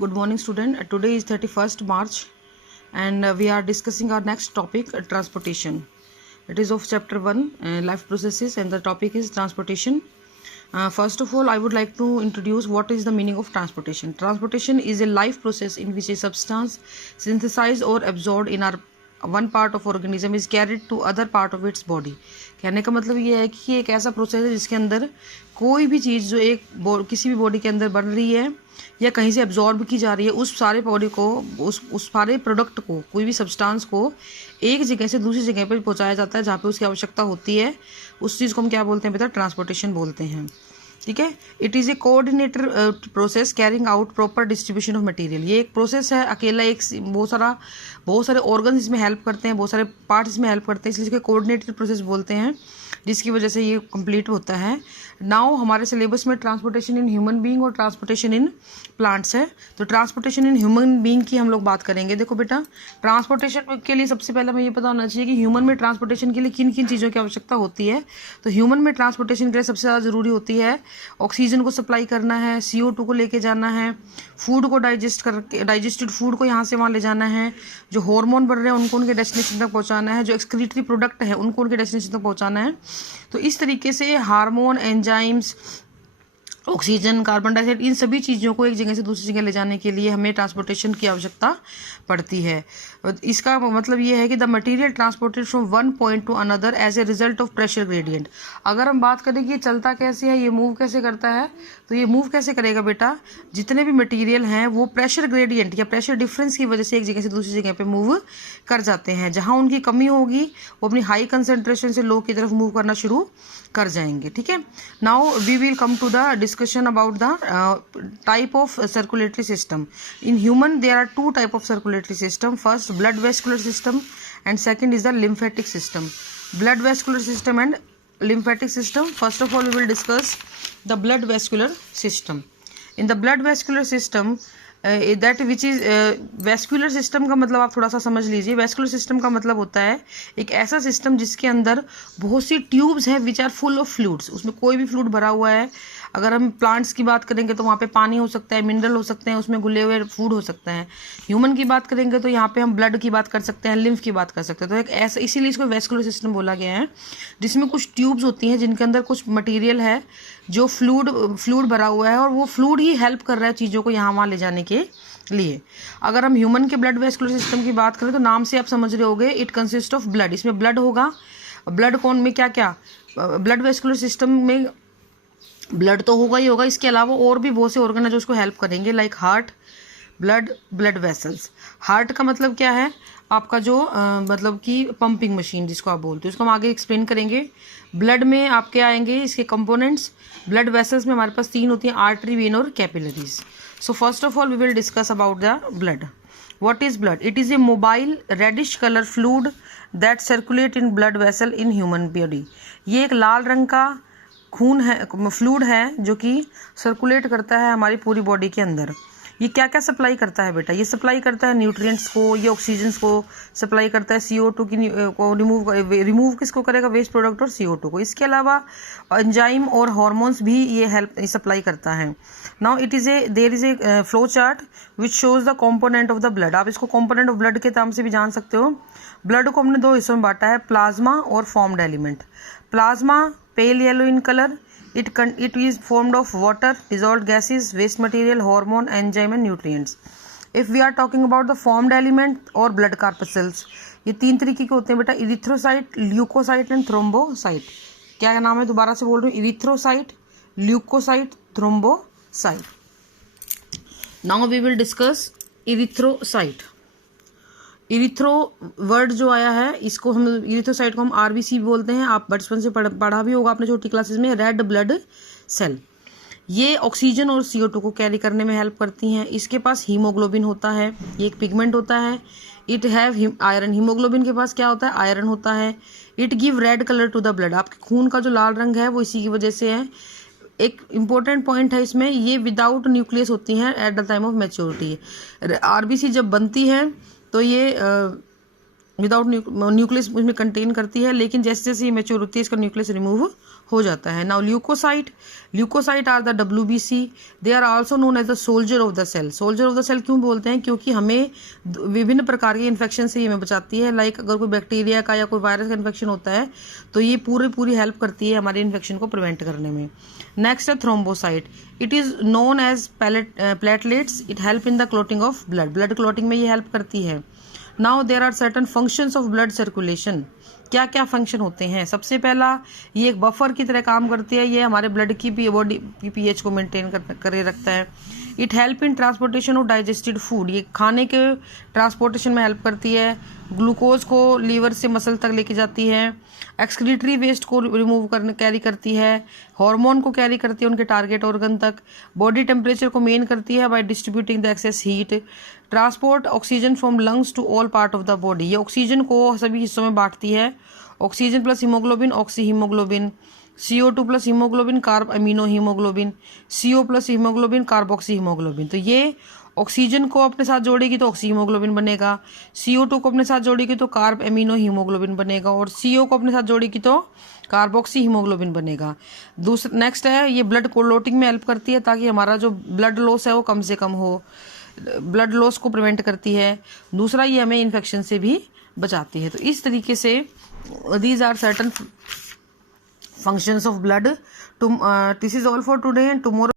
Good morning, student. Today is 31st March and we are discussing our next topic, transportation. It is of chapter 1, life processes, and the topic is transportation. First of all, I would like to introduce what is the meaning of transportation. Transportation is a life process in which a substance synthesized or absorbed in our one part of organism is carried to other part of its body. कहने का मतलब ये है कि एक ऐसा process है जिसके अंदर कोई भी चीज़ जो किसी भी बॉडी के अंदर बन रही है या कहीं से एब्जॉर्ब की जा रही है, उस सारे बॉडी को उस सारे प्रोडक्ट को, कोई भी सब्सटेंस को एक जगह से दूसरी जगह पर पहुंचाया जाता है जहाँ पे उसकी आवश्यकता होती है। उस चीज़ को हम क्या बोलते हैं बेटा? ट्रांसपोर्टेशन बोलते हैं। ठीक है। It is a coordinator process carrying out proper distribution of material. ये एक प्रोसेस है, अकेला एक बहुत सारे ऑर्गन इसमें हेल्प करते हैं, बहुत सारे पार्ट्स इसमें हेल्प करते हैं, इसलिए इसको कोऑर्डिनेटेड प्रोसेस बोलते हैं, जिसकी वजह से ये कंप्लीट होता है। नाउ हमारे सिलेबस में ट्रांसपोर्टेशन इन ह्यूमन बीइंग और ट्रांसपोर्टेशन इन प्लांट्स है। तो ट्रांसपोर्टेशन इन ह्यूमन बीइंग की हम लोग बात करेंगे। देखो बेटा, ट्रांसपोर्टेशन के लिए सबसे पहले हमें ये पता होना चाहिए कि ह्यूमन में ट्रांसपोर्टेशन के लिए किन किन चीज़ों की आवश्यकता होती है। तो ह्यूमन में ट्रांसपोर्टेशन के लिए सबसे ज़्यादा ज़रूरी होती है ऑक्सीजन को सप्लाई करना है, CO2 को लेके जाना है, फूड को डाइजेस्टेड फूड को यहाँ से वहाँ ले जाना है, जो हार्मोन बढ़ रहे हैं उनको उनके डेस्टिनेशन तक पहुँचाना है, जो एक्सक्रीटरी प्रोडक्ट है उनको उनके डेस्टिनेशन तक पहुँचाना है। तो इस तरीके से hormone, enzymes, oxygen, carbon dioxide, इन सभी चीज़ों को एक जगह से दूसरी जगह ले जाने के लिए हमें ट्रांसपोर्टेशन की आवश्यकता पड़ती है। इसका मतलब ये है कि the material transported from one point to another as a result of pressure gradient. अगर हम बात करें कि ये चलता कैसे है, ये मूव कैसे करता है, तो ये मूव कैसे करेगा बेटा? जितने भी मटेरियल हैं वो प्रेशर ग्रेडियंट या प्रेशर डिफरेंस की वजह से एक जगह से दूसरी जगह पे मूव कर जाते हैं। जहाँ उनकी कमी होगी वो अपनी हाई कंसंट्रेशन से लो की तरफ मूव करना शुरू कर जाएंगे। ठीक है। Now we will come to the discussion about the type of circulatory system. In human there are two type of circulatory system. First, blood vascular system, and second is the lymphatic system. Blood vascular system and lymphatic system. First of all we will discuss the blood vascular system. In the blood vascular system, that which is vascular system का मतलब आप थोड़ा सा समझ लीजिए। Vascular system का मतलब होता है एक ऐसा सिस्टम जिसके अंदर बहुत सी ट्यूब्स हैं which are full of fluids. उसमें कोई भी फ्लूइड भरा हुआ है। अगर हम प्लांट्स की बात करेंगे तो वहाँ पे पानी हो सकता है, मिनरल हो सकते हैं, उसमें घुले हुए फूड हो सकते हैं। ह्यूमन की बात करेंगे तो यहाँ पे हम ब्लड की बात कर सकते हैं, लिम्फ की बात कर सकते हैं। तो एक ऐसा, इसीलिए इसको वैस्कुलर सिस्टम बोला गया है, जिसमें कुछ ट्यूब्स होती हैं जिनके अंदर कुछ मटीरियल है जो फ्लूइड भरा हुआ है, और वो फ्लूइड ही हेल्प कर रहा है चीज़ों को यहाँ वहाँ ले जाने के लिए। अगर हम ह्यूमन के ब्लड वेस्कुलर सिस्टम की बात करें तो नाम से आप समझ रहे होगे, इट कंसिस्ट ऑफ ब्लड। इसमें ब्लड होगा। ब्लड कौन में क्या क्या, ब्लड वेस्कुलर सिस्टम में ब्लड तो होगा ही होगा, इसके अलावा और भी बहुत से ऑर्गन है जो उसको हेल्प करेंगे, like heart, blood vessels. Heart का मतलब क्या है आपका, जो मतलब कि पंपिंग मशीन जिसको आप बोलते हो, उसको हम आगे एक्सप्लेन करेंगे। ब्लड में आपके आएंगे इसके कंपोनेंट्स। ब्लड वेसल्स में हमारे पास 3 होती हैं, आर्टरी, वेन और capillaries. So first of all we will discuss about the blood. What is blood? It is a mobile reddish color fluid that circulate in blood vessel in human body. ये एक लाल रंग का खून है, fluid है जो कि सर्कुलेट करता है हमारी पूरी बॉडी के अंदर। ये क्या क्या सप्लाई करता है बेटा? ये सप्लाई करता है न्यूट्रिएंट्स को, ये ऑक्सीजन को सप्लाई करता है, CO2 को रिमूव किसको करेगा? वेस्ट प्रोडक्ट और CO2 को। इसके अलावा एंजाइम और हार्मोन्स भी ये सप्लाई करता है। Now there is a flow chart which shows the component of the blood. आप इसको कॉम्पोनेंट ऑफ ब्लड के नाम से भी जान सकते हो। ब्लड को हमने 2 हिस्सों में बांटा है, प्लाज्मा और formed element. Plasma pale yellow in colour, it is formed of water, dissolved gases, waste material, hormone, enzyme and nutrients. If we are talking about the formed element or blood corpuscles, ये 3 तरीके के होते हैं बेटा, erythrocyte, leucocyte and thrombocyte. क्या नाम है? दोबारा से बोल रही हूँ, erythrocyte, leucocyte, thrombocyte. Now we will discuss erythrocyte. Erythro word जो आया है, इसको हम इरिथ्रोसाइट को हम RBC बोलते हैं। आप बचपन से पढ़ा भी होगा आपने छोटी क्लासेस में, रेड ब्लड सेल। ये ऑक्सीजन और CO2 को कैरी करने में हेल्प करती हैं। इसके पास हीमोग्लोबिन होता है, ये एक पिगमेंट होता है। इट हैव आयरन, हीमोग्लोबिन के पास क्या होता है? आयरन होता है। It give red colour to the blood, आपके खून का जो लाल रंग है वो इसी की वजह से है। एक इम्पोर्टेंट पॉइंट है इसमें, ये विदाउट न्यूक्लियस होती हैं at the time of maturity. RBC जब बनती है तो ये विदाउट न्यूक्लियस उसमें कंटेन करती है, लेकिन जैसे जैसे ये मैच्योर होती है इसका न्यूक्लियस रिमूव हो जाता है। Now leucocyte are the WBC, they are also known as the soldier of the cell. Soldier of the cell क्यों बोलते हैं? क्योंकि हमें विभिन्न प्रकार के इन्फेक्शन से ये हमें बचाती है। लाइक अगर कोई बैक्टीरिया का या कोई वायरस का इन्फेक्शन होता है तो ये पूरी हेल्प करती है हमारे इन्फेक्शन को प्रिवेंट करने में। नेक्स्ट है thrombocyte, it is known as platelets, it help in the clotting of blood, blood clotting में ये हेल्प करती है। Now there are certain functions of blood circulation, क्या क्या फंक्शन होते हैं? सबसे पहला, ये एक बफर की तरह काम करती है, ये हमारे ब्लड की बॉडी pH को मेंटेन करे रखता है। It help in transportation of digested food, ये खाने के ट्रांसपोर्टेशन में हेल्प करती है। ग्लूकोज को लीवर से मसल तक लेके जाती है। एक्सक्रीटरी वेस्ट को रिमूव करने कैरी करती है। हार्मोन को कैरी करती है उनके टारगेट ऑर्गन तक। बॉडी टेम्परेचर को मेन करती है by distributing the excess heat. Transport oxygen from lungs to all part of the body, ये ऑक्सीजन को सभी हिस्सों में बांटती है। Oxygen plus haemoglobin oxyhaemoglobin, CO2 plus haemoglobin carbamino haemoglobin, CO plus haemoglobin carboxyhaemoglobin. तो ये oxygen को अपने साथ जोड़ेगी तो ऑक्सी हीमोग्लोबिन बनेगा, CO2 को अपने साथ जोड़ेगी तो कार्ब अमीनो हीमोग्लोबिन बनेगा, और CO को अपने साथ जोड़ेगी तो कार्बोक्सी हीमोग्लोबिन बनेगा। दूसरा नेक्स्ट है, ये ब्लड क्लॉटिंग में हेल्प करती है ताकि हमारा जो ब्लड लॉस है वो कम से कम हो, ब्लड लॉस को प्रिवेंट करती है। दूसरा, ये हमें इन्फेक्शन से भी बचाती है। तो इस तरीके से these are certain functions of blood. This is all for today, and tomorrow